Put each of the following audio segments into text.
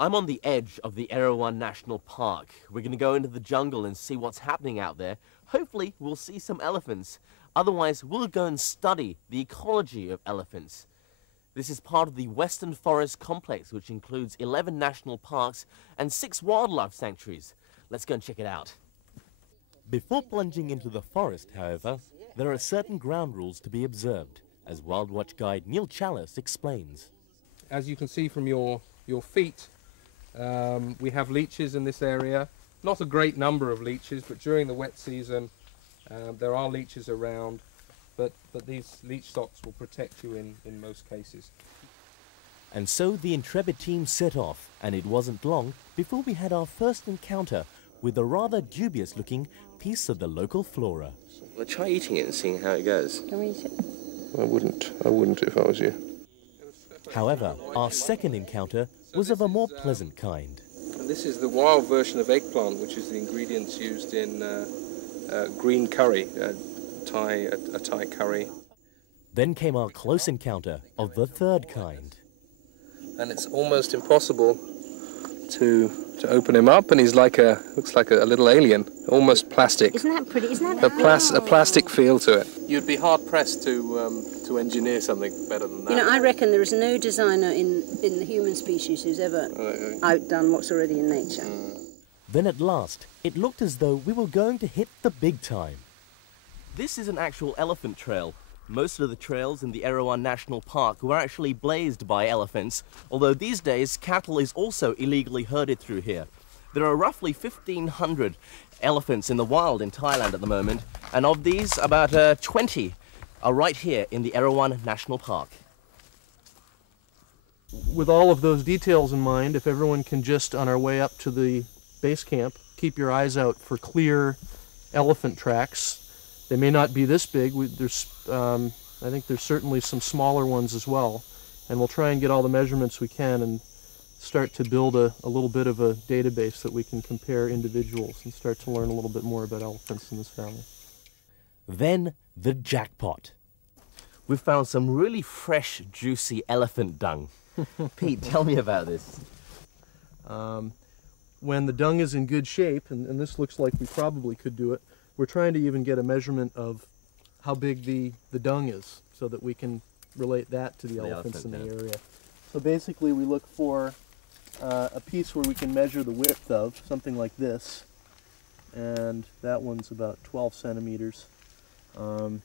I'm on the edge of the Erawan National Park. We're going to go into the jungle and see what's happening out there. Hopefully we'll see some elephants. Otherwise we'll go and study the ecology of elephants. This is part of the Western Forest Complex, which includes 11 national parks and 6 wildlife sanctuaries. Let's go and check it out. Before plunging into the forest, however, there are certain ground rules to be observed, as Wild Watch guide Neil Chalice explains. As you can see from your feet, we have leeches in this area. Not a great number of leeches, but during the wet season there are leeches around, but these leech stocks will protect you in most cases. And so the intrepid team set off, and it wasn't long before we had our first encounter with a rather dubious-looking piece of the local flora. Well, try eating it and seeing how it goes. Can we eat it? I wouldn't if I was you. However, our second encounter was of a more pleasant kind. And this is the wild version of eggplant, which is the ingredients used in green curry, a Thai curry. Then came our close encounter of the third kind. And it's almost impossible to open him up, and he's looks like a little alien, almost plastic. Isn't that pretty? Isn't that a plastic feel to it. You'd be hard pressed to engineer something better than that. You know, I reckon there is no designer in the human species who's ever outdone what's already in nature. Then at last, it looked as though we were going to hit the big time. This is an actual elephant trail. Most of the trails in the Erawan National Park were actually blazed by elephants, although these days cattle is also illegally herded through here. There are roughly 1,500 elephants in the wild in Thailand at the moment, and of these, about 20 are right here in the Erawan National Park. With all of those details in mind, if everyone can just, on our way up to the base camp, keep your eyes out for clear elephant tracks. They may not be this big. I think there's certainly some smaller ones as well. And we'll try and get all the measurements we can and start to build a little bit of a database that we can compare individuals and start to learn a little bit more about elephants in this valley. Then the jackpot. We've found some really fresh, juicy elephant dung. Pete, tell me about this. When the dung is in good shape, and this looks like we probably could do it, we're trying to even get a measurement of how big the dung is so that we can relate that to the elephants in the area. So basically we look for a piece where we can measure the width of, something like this, and that one's about 12 centimeters. So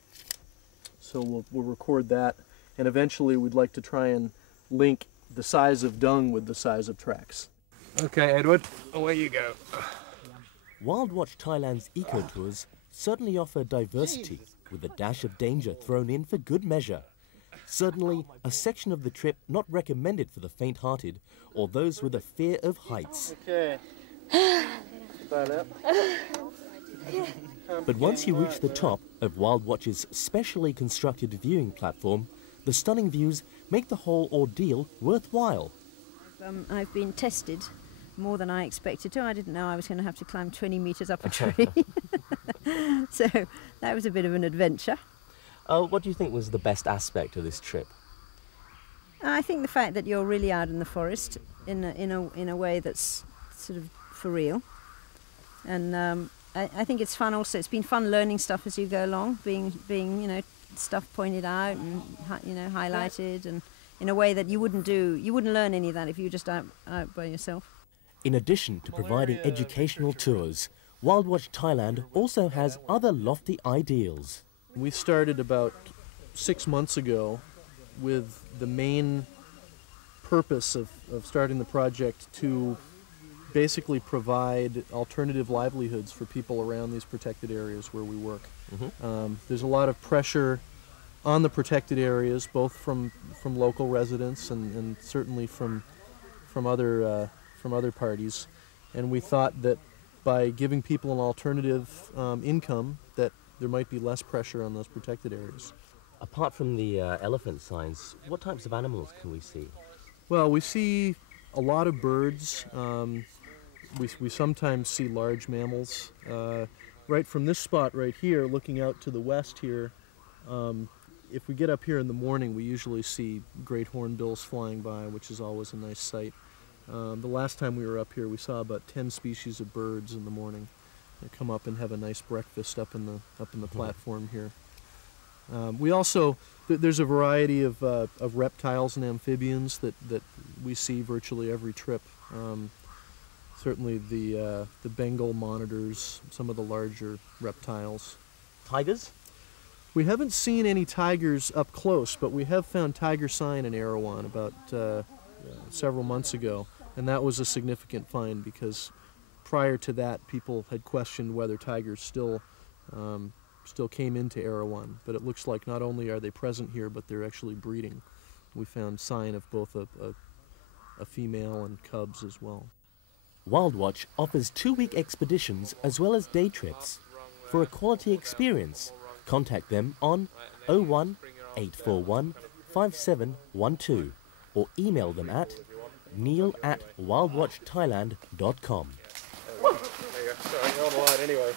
we'll record that, and eventually we'd like to try and link the size of dung with the size of tracks. Okay, Edward, away you go. Wild Watch Thailand's eco-tours certainly offer diversity, with a dash of danger thrown in for good measure. Certainly a section of the trip not recommended for the faint-hearted or those with a fear of heights. Okay. But once you reach the top of Wild Watch's specially constructed viewing platform, the stunning views make the whole ordeal worthwhile. I've been tested more than I expected to. I didn't know I was going to have to climb 20 metres up a tree. So that was a bit of an adventure. What do you think was the best aspect of this trip? I think the fact that you're really out in the forest in a way that's sort of for real. And I think it's fun also. It's been fun learning stuff as you go along, being you know, stuff pointed out and highlighted, and in a way that you wouldn't learn any of that if you were just out by yourself. In addition to providing educational tours, Wild Watch Thailand also has other lofty ideals. We started about 6 months ago with the main purpose of starting the project to basically provide alternative livelihoods for people around these protected areas where we work. There's a lot of pressure on the protected areas, both from local residents and certainly from other parties, and we thought that by giving people an alternative income, that there might be less pressure on those protected areas. Apart from the elephant signs, what types of animals can we see? Well, we see a lot of birds. We sometimes see large mammals. Right from this spot right here, looking out to the west here, if we get up here in the morning, we usually see great hornbills flying by, which is always a nice sight. The last time we were up here, we saw about 10 species of birds in the morning. They come up and have a nice breakfast up in the platform here. We also there's a variety of reptiles and amphibians that we see virtually every trip. Certainly the Bengal monitors, some of the larger reptiles. Tigers? We haven't seen any tigers up close, but we have found tiger sign in Erawan about several months ago, and that was a significant find because prior to that, people had questioned whether tigers still came into Erawan. But it looks like not only are they present here, but they're actually breeding. We found sign of both a female and cubs as well. WildWatch offers 2-week expeditions as well as day trips. For a quality experience, contact them on 01 841 5712 or email them at neil@wildwatchthailand.com. There you go. Sorry, you're on the line anyway.